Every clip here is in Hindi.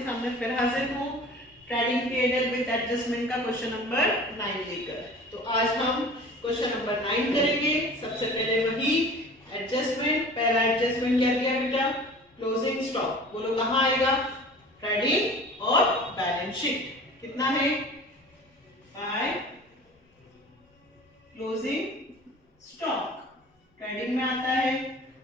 आपके सामने फिर हाजिर हूँ ट्रेडिंग पीएनएल विद एडजस्टमेंट का क्वेश्चन नंबर 9 लेकर। तो आज हम क्वेश्चन नंबर 9 करेंगे। सबसे पहले वही एडजस्टमेंट, पहला एडजस्टमेंट क्या दिया बेटा, क्लोजिंग स्टॉक। बोलो कहाँ आएगा, ट्रेडिंग और बैलेंस शीट। कितना है, 5 क्लोजिंग स्टॉक ट्रेडिंग में आता है।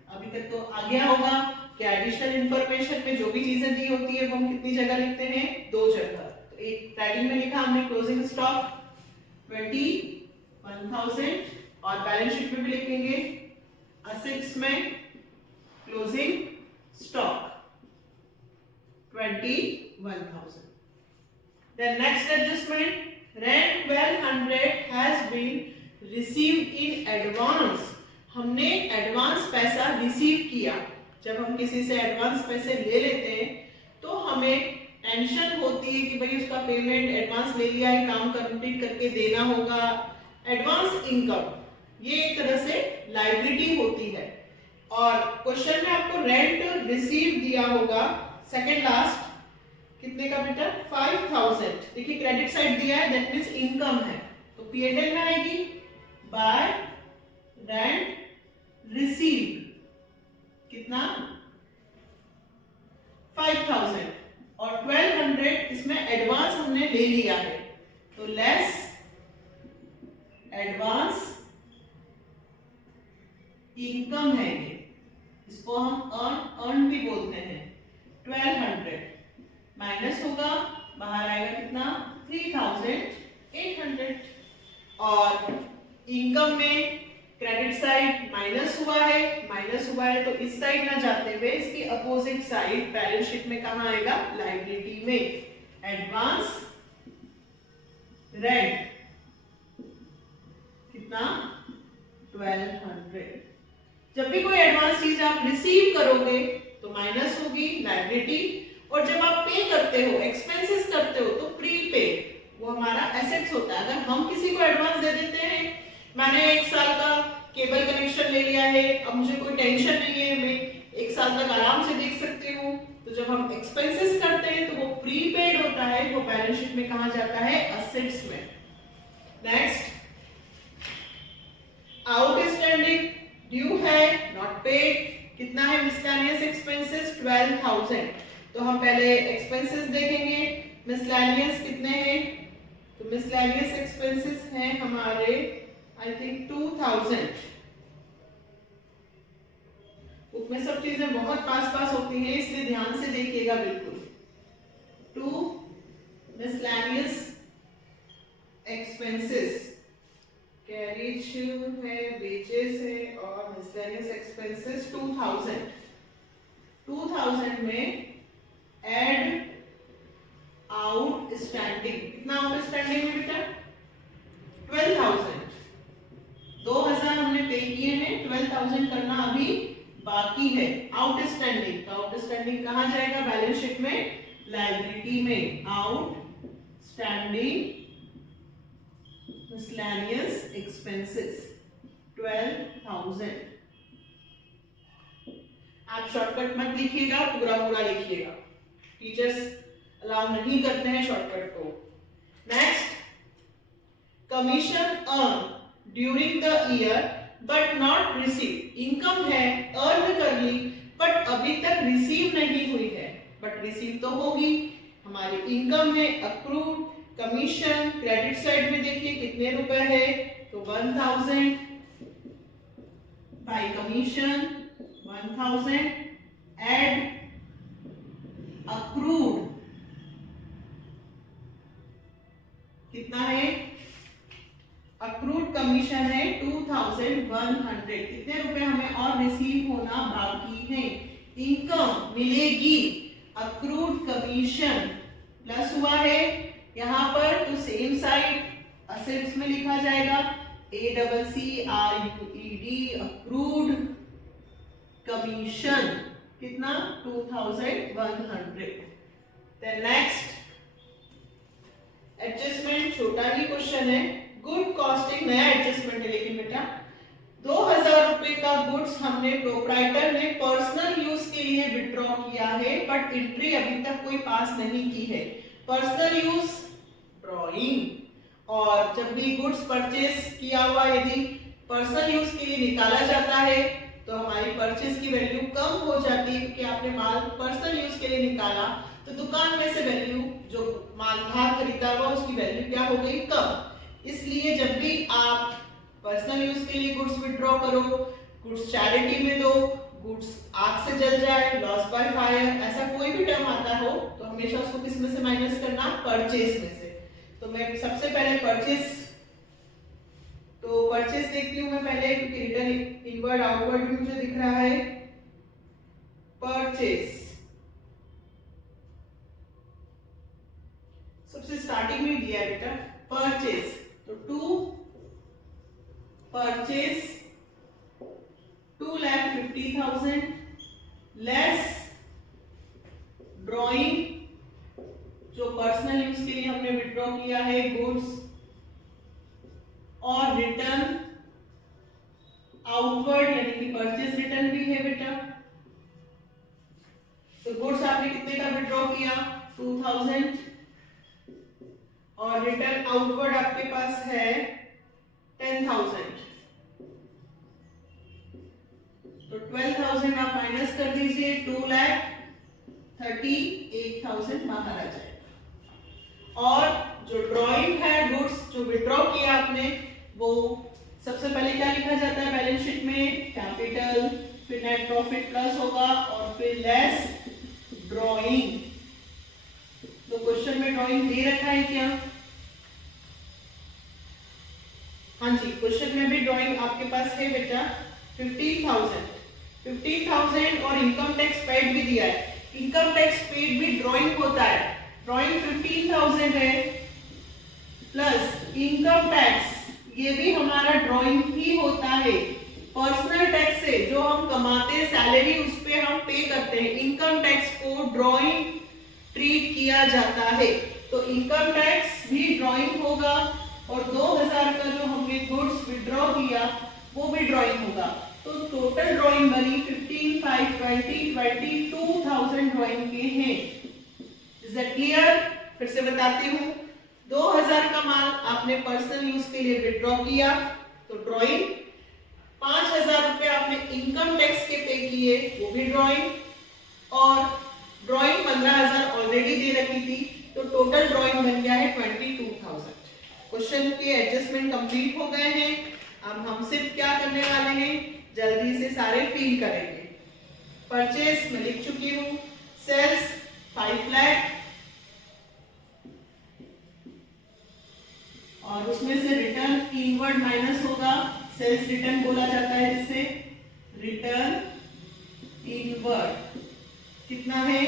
अभी तक तो आ गया होगा कि एडिशनल इंफॉर्मेशन में जो भी चीजें दी होती है वो हम कितनी जगह लिखते हैं, 2 जगह। तो एक ट्रेडिंग में लिखा हमने क्लोजिंग स्टॉक 21,000 और बैलेंस शीट में भी लिखेंगे असेट्स में closing stock 21,000। Then next adjustment, rent 1200 has been received in advance। हमने एडवांस पैसा रिसीव किया। जब हम किसी से एडवांस पैसे ले लेते हैं तो हमें टेंशन होती है कि भाई उसका पेमेंट एडवांस ले लिया है, काम कंप्लीट करके देना होगा। एडवांस इनकम ये एक तरह से लायबिलिटी होती है। और क्वेश्चन में आपको रेंट रिसीव दिया होगा सेकंड लास्ट कितने का बेटा, 5000। देखिए क्रेडिट साइड दिया है, दैट मींस इनकम है, तो पीएनएल में आएगी बाय रेंट रिसीव कितना, 5000 और 1200 इसमें एडवांस हमने ले लिया है, तो लेस एडवांस इनकम है ये, इसको हम अर्न भी बोलते हैं। 1200 माइनस होगा, बाहर आएगा कितना, 3800। और इनकम में क्रेडिट साइड माइनस हुआ है तो इस साइड ना जाते हुए इसकी अपोजिट साइड बैलेंस शीट में कहां आएगा, लायबिलिटी में। एडवांस रेंट कितना, 1200। जब भी कोई एडवांस चीज आप रिसीव करोगे तो माइनस होगी लायबिलिटी, और जब आप पे करते हो, एक्सपेंसेस करते हो, तो प्रीपेड वो हमारा एसेट्स होता है। अगर हम किसी को एडवांस दे देते हैं, मैंने 1 साल का केबल कनेक्शन ले लिया है, अब मुझे कोई टेंशन नहीं है, मैं 1 साल तक आराम से देख सकती हूँ, तो जब हम एक्सपेंसेस करते हैं तो वो प्रीपेड होता है, वो बैलेंस शीट में कहां जाता है, असेट्स में। नेक्स्ट, आउटस्टैंडिंग ड्यू है, नॉट पेड, कितना है मिसलेनियस एक्सपेंसेस, 12000। तो हम पहले एक्सपेंसेस देखेंगे, मिसलेनियस कितने हैं, तो मिसलेनियस एक्सपेंसेस हैं हमारे आई थिंक 2000। उसमें सब चीजें बहुत पास होती हैं, इसलिए ध्यान से देखिएगा बिल्कुल। 2 मिसलेनियस एक्सपेंसेस, कैरेज है, वेजेस है और मिसलेनियस एक्सपेंसेस 2000 में एड आउटस्टैंडिंग, कितना आउटस्टैंडिंग है बेटा, 12000। 2000 हमने पे किए हैं, 12000 करना अभी बाकी है आउटस्टैंडिंग। तो आउटस्टैंडिंग कहां जाएगा, बैलेंस शीट में, लायबिलिटी में। Outstanding miscellaneous expenses 12000। आप शॉर्टकट मत लिखिएगा, पूरा लिखिएगा, टीचर्स अलाउ नहीं करते हैं शॉर्टकट को। Next, commission earn during the year but not receive. Income है, अर्न कर ली बट अभी तक रिसीव नहीं हुई है, बट रिसीव तो होगी। हमारी इनकम है, अक्रूड कमीशन, क्रेडिट साइड में देखिए कितने रुपए है, तो 1000 बाय कमीशन 1000 एड अक्रूड कितना है, अक्रूड कमीशन है 2100। कितने रुपए हमें और रिसीव होना बाकी है, इनकम मिलेगी, अक्रूड कमीशन प्लस हुआ है यहां पर, तो सेम साइड असेट्स में लिखा जाएगा ACCRUED अक्रूड कमीशन कितना, 2100। नेक्स्ट एडजस्टमेंट, छोटा ही क्वेश्चन है, गुड कॉस्टिंग, नया एडजस्टमेंट है लेकिन बेटा 2000 रुपए का गुड गुड्स हमने प्रोप्राइटर ने पर्सनल यूज के लिए विड्रॉ किया है, बट एंट्री अभी तक कोई पास नहीं की है। पर्सनल यूज ड्रॉइंग, और जब भी गुड्स परचेस किया हुआ यदि पर्सनल यूज के लिए निकाला जाता है तो हमारी परचेस की वैल्यू कम हो जाती है, क्योंकि आपने माल पर्सनल यूज के लिए निकाला तो दुकान में से वैल्यू जो माल था खरीदा हुआ उसकी वैल्यू क्या हो गई, कम। इसलिए जब भी आप पर्सनल यूज के लिए गुड्स विड्रॉ करो, गुड्स चैरिटी में दो, गुड्स आग से जल जाए, लॉस बाय फायर, ऐसा कोई भी टर्म आता हो तो हमेशा उसको किस में से माइनस करना, परचेस में से। तो मैं सबसे पहले परचेस देखती हूँ मैं पहले, क्योंकि रिटर्न इनवर्ड आउटवर्ड भी मुझे दिख रहा है। परचेस सबसे स्टार्टिंग में दिया है बेटा परचेस, तो टू परचेस 2,50,000 लेस ड्रॉइंग जो पर्सनल यूज के लिए हमने विड्रॉ किया है गुड्स, और रिटर्न आउटवर्ड यानी कि परचेस रिटर्न भी है बेटा। तो गुड्स आपने कितने का विड्रॉ किया, 2,000, और रिटर्न आउटवर्ड आपके पास है 10,000। तो 12,000 आप माइनस कर दीजिए, 2,38,000 बाहर आ जाएगा। और जो ड्रॉइंग है गुड्स जो विड्रॉ किया आपने, वो सबसे पहले क्या लिखा जाता है बैलेंस शीट में, कैपिटल, फिर नेट प्रॉफिट प्लस होगा और फिर लेस ड्रॉइंग। तो क्वेश्चन में ड्रॉइंग दे रखा है क्या, हाँ जी, क्वेश्चन में भी ड्रॉइंग आपके पास है बेटा 15,000 और इनकम टैक्स पेड भी दिया है। इनकम टैक्स पेड भी ड्रॉइंग होता है, ड्रॉइंग 15,000 है प्लस इनकम टैक्स, ये भी हमारा ड्रॉइंग ही होता है। पर्सनल टैक्स से जो हम कमाते हैं सैलरी, उस पे हम पे करते हैं, इनकम टैक्स को ड्रॉइंग ट्रीट किया जाता है। तो इनकम टैक्स भी ड्रॉइंग होगा, और 2,000 का जो हमने गुड्स विड्रॉ किया वो भी ड्रॉइंग होगा। तो टोटल ड्रॉइंग बनी 15, 5, 20, 22,000 ड्रॉइंग के हैं। Is that clear? फिर से बताती हूँ, 2,000 का माल आपने पर्सनल यूज के लिए विड्रॉ किया तो ड्रॉइंग, 5,000 रुपए आपने इनकम टैक्स के पे किए वो भी ड्रॉइंग, और ड्रॉइंग 15,000 ऑलरेडी दे रखी थी, तो टोटल ड्रॉइंग बन गया है 22,000। क्वेश्चन के एडजस्टमेंट कंप्लीट हो गए हैं। अब हम सिर्फ क्या करने वाले हैं, जल्दी से सारे फिल करेंगे। परचेस मैं लिख चुकी हूँ, सेल्स 5 लाख, और उसमें से रिटर्न इनवर्ड माइनस होगा, सेल्स रिटर्न बोला जाता है जिसे, रिटर्न इनवर्ड कितना है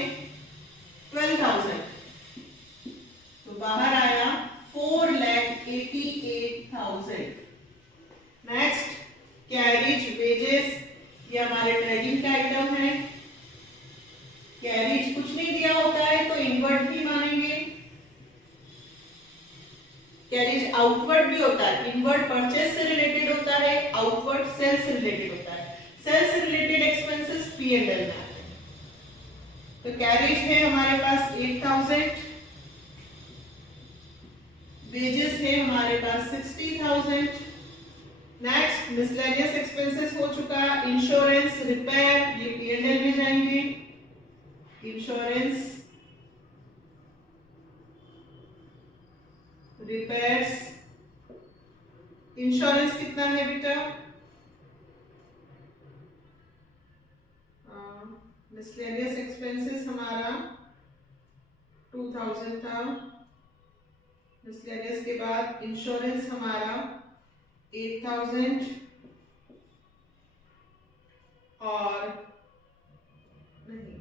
12,000, तो बाहर आया 4,88,000। नेक्स्ट कैरिज वेजेस, ये हमारे ट्रेडिंग का आइटम है। कैरिज कुछ नहीं दिया होता है तो इनवर्ड भी मानेंगे, कैरिज आउटवर्ड भी होता है, इनवर्ड परचेस से रिलेटेड होता है, आउटवर्ड सेल्स से रिलेटेड होता है। सेल्स से रिलेटेड एक्सपेंसेस P&L में आते हैं। तो कैरिज है हमारे पास 8,000, वेजेस है हमारे पास 60,000। नेक्स्ट मिसलेनियस एक्सपेंसेस हो चुका, इंश्योरेंस, रिपेयर, ये P&L में जाएंगे। इंश्योरेंस, रिपेयर्स, इंश्योरेंस कितना है बेटा, मिसलेनियस एक्सपेंसेस हमारा 2,000 था, मिसलेनियस के बाद इंश्योरेंस हमारा 8,000, और नहीं,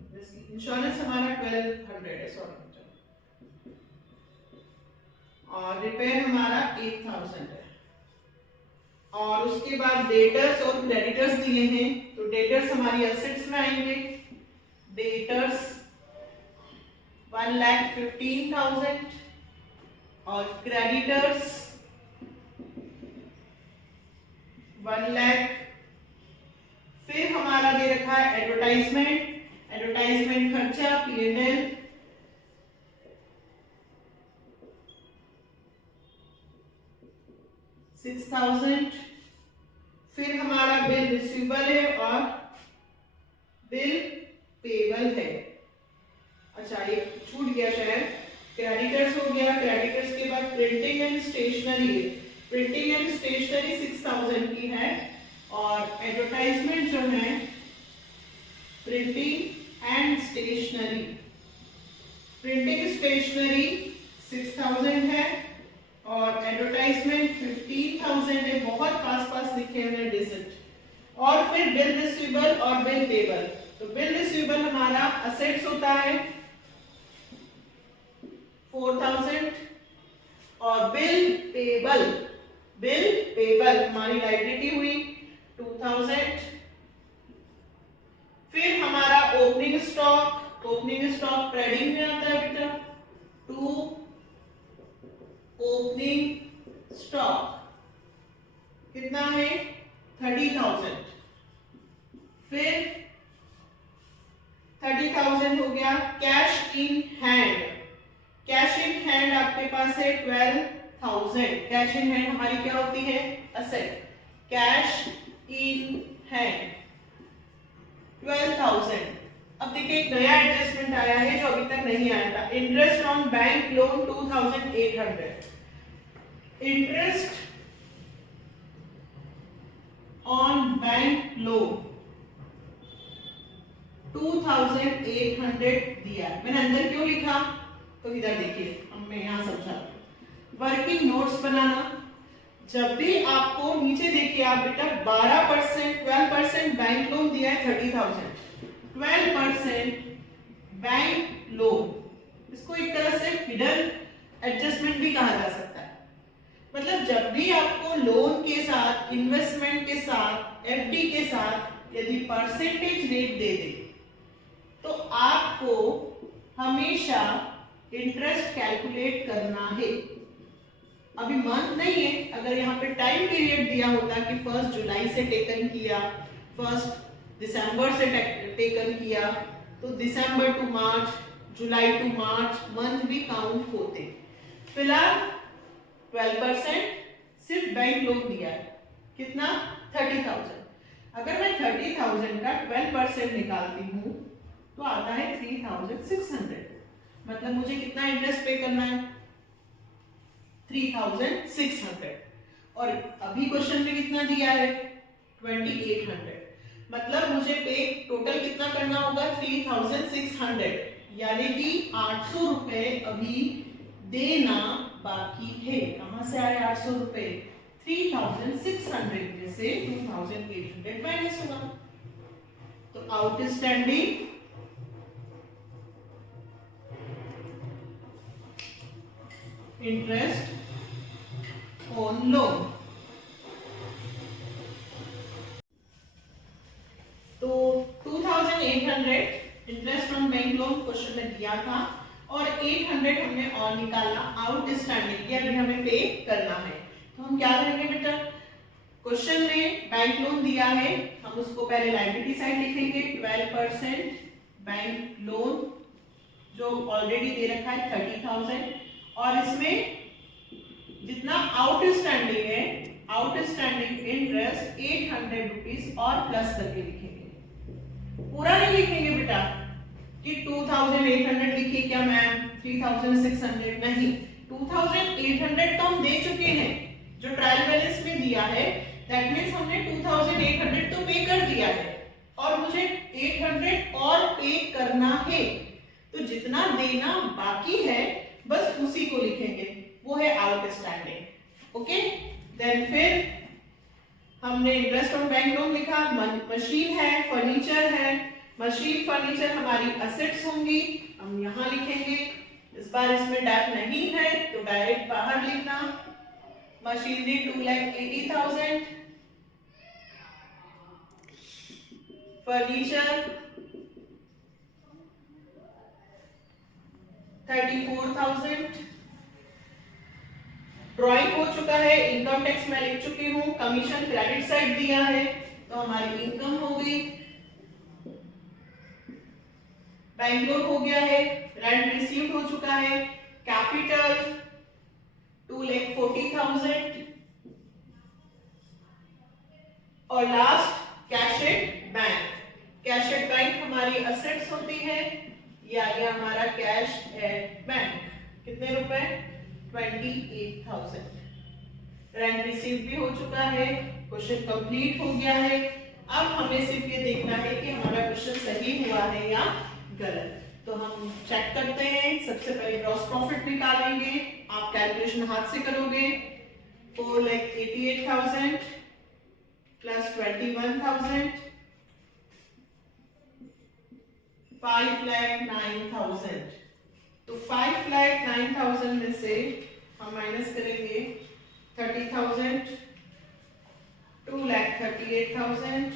इंश्योरेंस हमारा 1,200 है, सॉरी, और रिपेयर हमारा 8,000 है। और उसके बाद डेटर्स और क्रेडिटर्स दिए हैं, तो डेटर्स हमारी एसेट्स में आएंगे। डेटर्स 1,15,000 और क्रेडिटर्स 1,50,000। एडवर्टाइजमेंट खर्चा P&L, $6,000। फिर हमारा बिल रिसीवेबल है और बिल पेबल है। अच्छा ये छूट गया शायद, क्रेडिटर्स हो गया। क्रेडिटर्स के बाद प्रिंटिंग एंड स्टेशनरी है। प्रिंटिंग एंड स्टेशनरी 6,000 की है और एडवर्टाइजमेंट जो है प्रिंटिंग एंड स्टेशनरी 6,000 है और एडवर्टाइजमेंट 15,000 है। बहुत पास लिखे हुए डिजिट। और फिर बिल रिसीवेबल और बिल पेबल। तो बिल रिसीवेबल हमारा असेट्स होता है 4,000 और बिल पेबल हमारी लायबिलिटी हुई 2,000। फिर हमारा ओपनिंग स्टॉक ट्रेडिंग में आता है बेटा, टू ओपनिंग स्टॉक कितना है 30,000। फिर 30,000 हो गया। कैश इन हैंड आपके पास है 12,000। कैश इन हैंड हमारी क्या होती है असेट। Cash in hand 12,000। अब देखिए एक नया एडजस्टमेंट आया है जो अभी तक नहीं आया था। Interest on bank loan 2,800। Interest on bank loan 2,800 दिया। मैंने अंदर क्यों लिखा तो इधर देखिए, अब मैं यहां समझाती हूं। वर्किंग नोट्स बनाना, जब भी आपको नीचे देखिए आप बेटा 12% बैंक लोन दिया है 30,000, 12% बैंक लोन, इसको एक तरह से हिडन एडजस्टमेंट भी कहा जा सकता है। मतलब जब भी आपको लोन के साथ, इन्वेस्टमेंट के साथ, एफडी के साथ यदि परसेंटेज रेट दे दे तो आपको हमेशा इंटरेस्ट कैलकुलेट करना है। अभी मंथ नहीं है, अगर यहाँ पे टाइम पीरियड दिया होता कि 1 जुलाई से टेकन किया, 1 दिसंबर से टेकन किया, तो December to March, July to March month भी काउंट होते। फिलहाल 12% सिर्फ बैंक लोन दिया है, कितना 30,000। अगर मैं 30,000 का 12% निकालती हूँ तो आता है 3,600। मतलब मुझे कितना इंटरेस्ट पे करना है 3,600। और अभी क्वेश्चन में कितना दिया है 2,800। मतलब मुझे पे टोटल कितना करना होगा 3,600, यानी कि 800 रुपए अभी देना बाकी है। कहां से आए 800 रुपए 3,600 में से 2,800 माइनस होगा, तो आउटस्टैंडिंग इंटरेस्ट ऑन लोन। तो 2,800 interest on bank loan question में दिया था और 800 हमने और निकाला आउटस्टैंडिंग, ये अभी हमें पे करना है। तो हम क्या करेंगे बेटा, क्वेश्चन में बैंक लोन दिया है, हम उसको पहले लायबिलिटी साइड लिखेंगे 12% बैंक लोन जो ऑलरेडी दे रखा है 30,000 और इसमें जितना आउटस्टैंडिंग है, आउटस्टैंडिंग इंटरेस्ट 800 रुपीज और प्लस करके लिखेंगे। पूरा नहीं लिखेंगे बेटा कि 2,800 लिखिए क्या मैम 3,600 नहीं, 2,800 तो हम दे चुके हैं जो ट्रायल बैलेंस में दिया है, दैट मींस हमने 2,800 तो पे कर दिया है और मुझे 800 और पे करना है। तो जितना देना बाकी है बस उसी को लिखेंगे, वो है आउटस्टैंडिंग। ओके, देन फिर हमने इंटरेस्ट ऑन बैंक लोन लिखा। मशीन है, फर्नीचर है, मशीन फर्नीचर हमारी असेट्स होंगी, हम यहां लिखेंगे। इस बार इसमें डैप नहीं है तो डायरेक्ट बाहर लिखना। Machinery 2,80,000, furniture 34,000। ड्राइंग हो चुका है, इनकम टैक्स मैं लिख चुकी हूँ, कमीशन क्रेडिट साइड दिया है तो हमारी इनकम हो गई बैंगलोर हो गया है, रेंट रिसीव्ड हो चुका है, कैपिटल 2,40,000 और last cash at bank. Cash at bank हमारी असेट्स होती है, ये आ गया हमारा कैश एट बैंक। कितने रुपए? 28,000। रेंट रिसीव भी हो चुका है, क्वेश्चन कंप्लीट हो गया है। अब हमें सिर्फ ये देखना है कि हमारा क्वेश्चन सही हुआ है या गलत। तो हम चेक करते हैं। सबसे पहले ग्रॉस प्रॉफिट निकालेंगे। आप कैलकुलेशन हाथ से करोगे। 4,88,000 प्लस 21,000 5,09,000। तो 5,09,000 में से हम माइनस करेंगे 30,000, 2,38,000,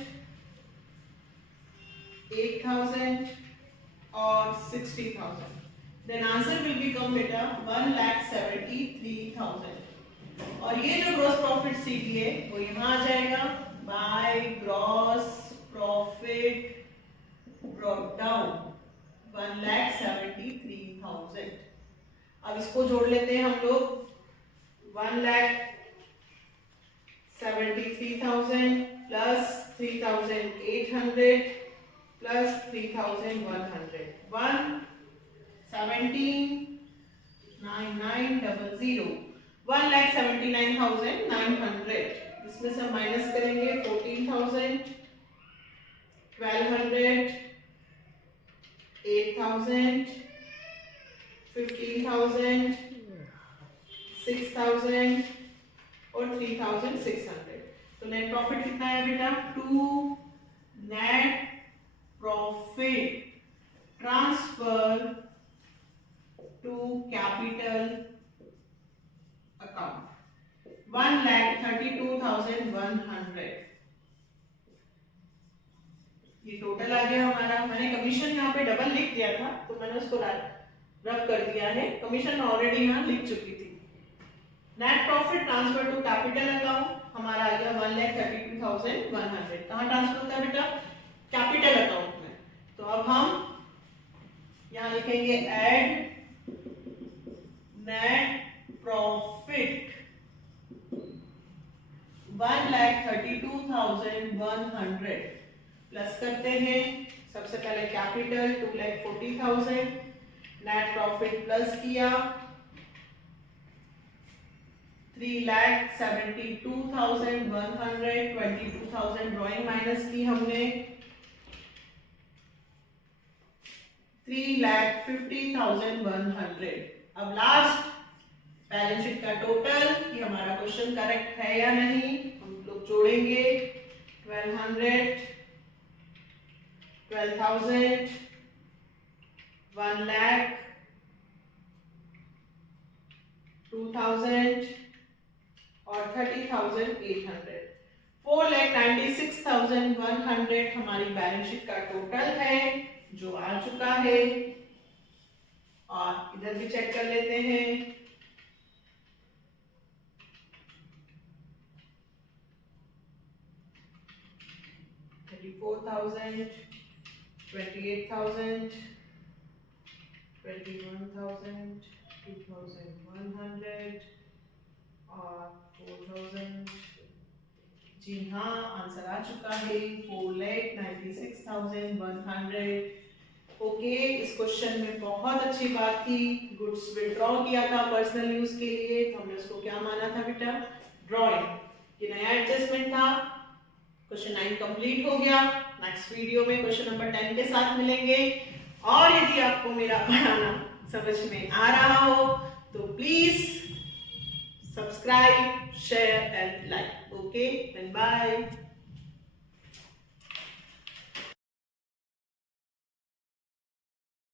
8,000 और 60,000। Then answer will become बेटा 1,73,000। और ये जो ग्रॉस प्रॉफिट सीधी है वो यहाँ आ जाएगा by gross profit brought down 1,73,000। अब इसको जोड़ लेते हैं हम लोग। 1,73,000 प्लस 3,800 प्लस 3,100 1,17,9,900 1,79,900। इसमें से माइनस करेंगे 14,000 1,200 8,000 15,000 6,000 और 3,600। तो नेट प्रॉफिट कितना है बेटा? 2 net profit transfer to capital account 1,32,100। ये टोटल आ गया हमारा। मैंने कमीशन यहाँ पे डबल लिख दिया था तो मैंने उसको रब कर दिया है। कमीशन ऑलरेडी यहाँ लिख चुकी थी। Net profit transfer to capital account हमारा आ गया 1,32,100। कहाँ ट्रांसफर होता है बेटा? कैपिटल अकाउंट में। तो अब हम यहाँ लिखेंगे ऐड नेट प्रॉफिट 1,32,100 प्लस करते हैं। सबसे पहले कैपिटल 2,40,000 नेट प्रॉफिट प्लस किया 3,72,100 22,000 ड्राइंग माइनस की हमने 3,50,100। अब लास्ट बैलेंस शीट का टोटल कि हमारा क्वेश्चन करेक्ट है या नहीं हम लोग जोड़ेंगे। 1,200 12,000 1,00,000 2,000 और 30,800। 4,96,100 हमारी बैलेंस शीट का टोटल है जो आ चुका है। और इधर भी चेक कर लेते हैं। 34,000 28,000 21,000 2,100 और 4,000। जी हाँ, आंसर आ चुका है 4,96,100। ओके, इस क्वेश्चन में बहुत अच्छी बात थी। गुड्स विड्रॉ किया था पर्सनल यूज के लिए, तो हमने उसको क्या माना था बेटा? ड्रॉइंग। ये नया एडजस्टमेंट था। क्वेश्चन 9 कंप्लीट हो गया। नेक्स्ट वीडियो में क्वेश्चन नंबर 10 के साथ मिलेंगे। और यदि आपको मेरा पढ़ाना समझ में आ रहा हो तो please subscribe, share and like. Okay, bye.